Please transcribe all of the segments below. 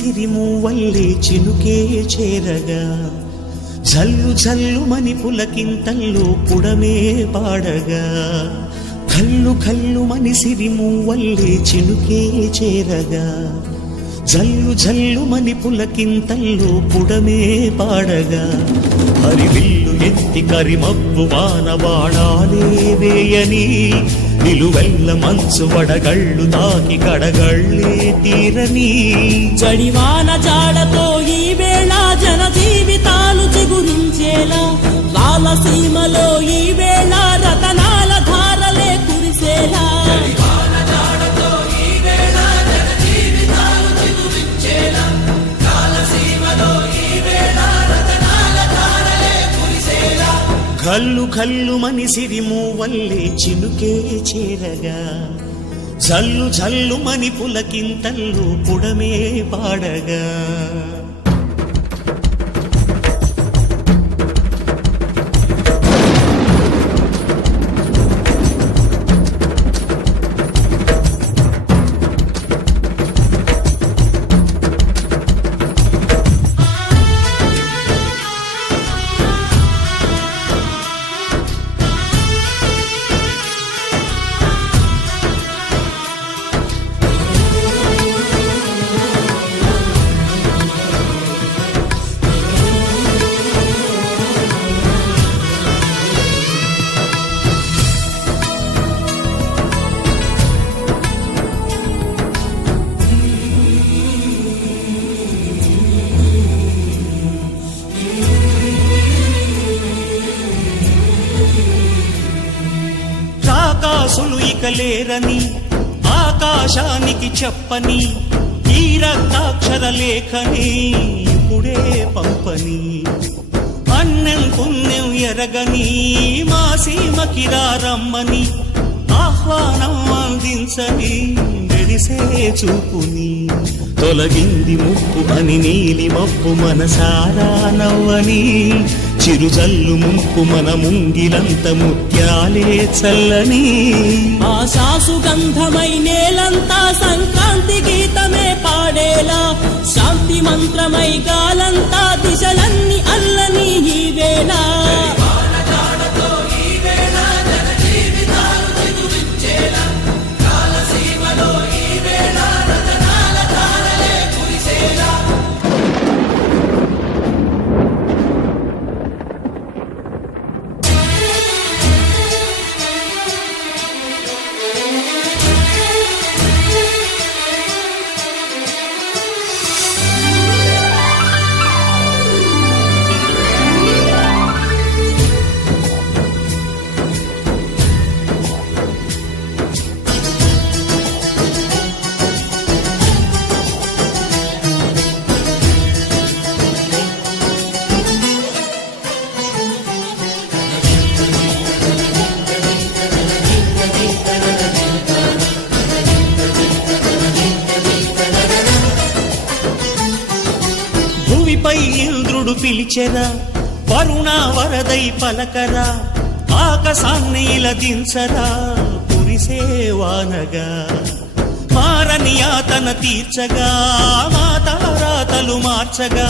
సిరిమూవల్లే చినుకే చేరగా జల్లు జల్లుమని పులకింతల్లో పుడమే పాడగా కల్లు కల్లుమని సిరిమూవల్లే చినుకే చేరగా జల్లు జల్లుమని పులకింతల్లో పుడమే పాడగా హరివిల్లు ఎత్తి కరిమబ్బు వాన బాణాలే వేయని నిలువెల్ల మంచు వడగళ్ళు తాకి కడగళ్ళే తీరని జడివాన జాడతో ఈ వేళ జన జీవితాలు చిగురించేలా రాలసీమలో ఈ వేళ రతనాల ధారలే కురిసేలా కల్లు కల్లుమని సిరిమూవల్లే చినుకే చేరగా జల్లు జల్లుమని పులకింతల్లో పుడమే పాడగా రాకాసులు ఇక లేరని ఆకాశానికి చెప్పని ఈ రక్తాక్షర లేఖని ఇప్పుడే పంపని అన్నం పుణ్యం ఎరగని మా సీమకి రమ్మని ఆహ్వానం అందించని మెరిసే చూపుని తొలగింది ముప్పు అని నీలి మప్పు మనసారా నవ్వని చిరుజల్లు ముంపు మన ముంగిలంత ముత్యాలే చల్లని ఆశాసు గంధమై నేలంతా సంక్రాంతి గీతమే పాడేలా శాంతి మంత్రమై గాలంతా దిశలన్నీ అల్లని ఈ వేళ భూమిపై ఇంద్రుడు పిలిచెరా వరుణ వరదై పలకరా ఆకాశాన్ని ఇలా దించరా కురిసే వానగా మారని యాతన తీర్చగా మాతారాతలు మార్చగా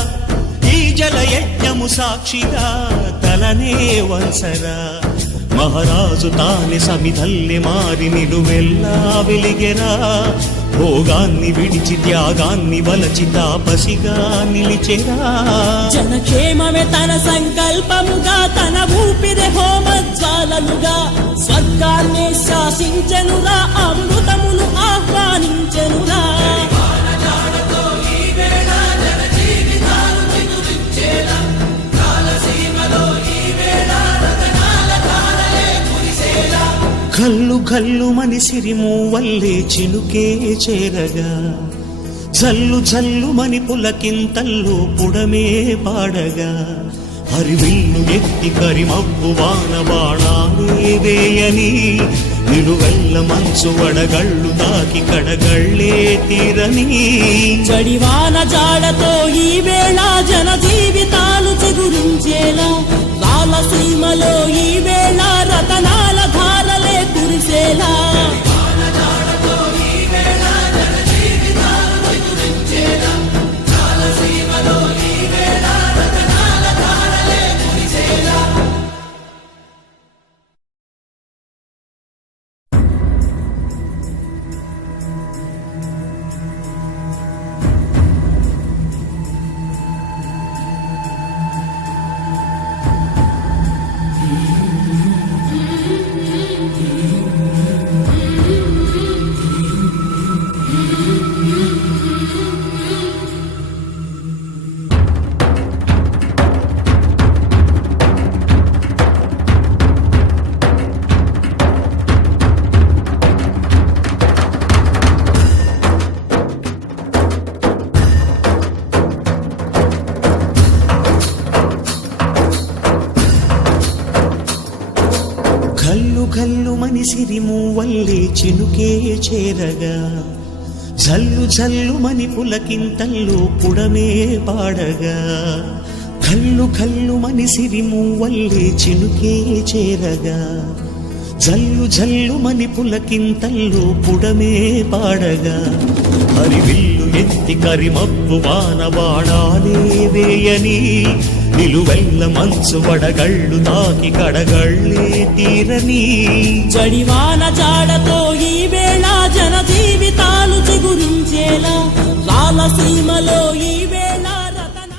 ఈ జల యజ్ఞము సాక్షిగా తలనే వంచరా మహారాజు తానే సమిధల్లె మారి నిలువెల్లా వెలిగెరా భోగాన్ని విడిచి త్యాగాన్ని వలచి తాపసిగా నిలిచెరా జనక్షేమమే తన సంకల్పముగా తన ఊపిరి హోమజ్వాలలుగా స్వర్గాన్ని శాసించెనురా అమృతమును ఆహ్వానించెనురా కల్లు కల్లుమని సిరిమూవల్లే చినుకే చేరగా జల్లు జల్లుమని పులకింతల్లో పుడమే పాడగా హరివిల్లు ఎత్తి కరిమబ్బు వాన బాణాలే వేయని నిలువెల్ల మంచు వడగళ్ళు తాకి కడగళ్ళే తీరని జడివాన జాడతో ఈ వేళ జన జీవితాలు చిగురించేలా రాలసీమలో ఈ వేళ రతనాల ధారలే కురిసేలా ఘల్లు మని సిరిమూవల్లే చినుకే చేరగా జల్లు జల్లు మని పులకింతల్లో పుడమే పాడగా కల్లు కల్లు మని సిరిమూవల్లే చినుకే చేరగా జల్లు జల్లు మని పులకింతల్లో పుడమే పాడగా హరివిల్లు ఎత్తి కరిమప్పు వానబాణాలే వేయని నిలువెల్ల మంచు వడగళ్ళు తాకి కడగళ్ళే తీరని జడివాన జాడతో ఈ వేళ జన జీవితాలు చిగురించేలా రాలసీమలో ఈ వేళ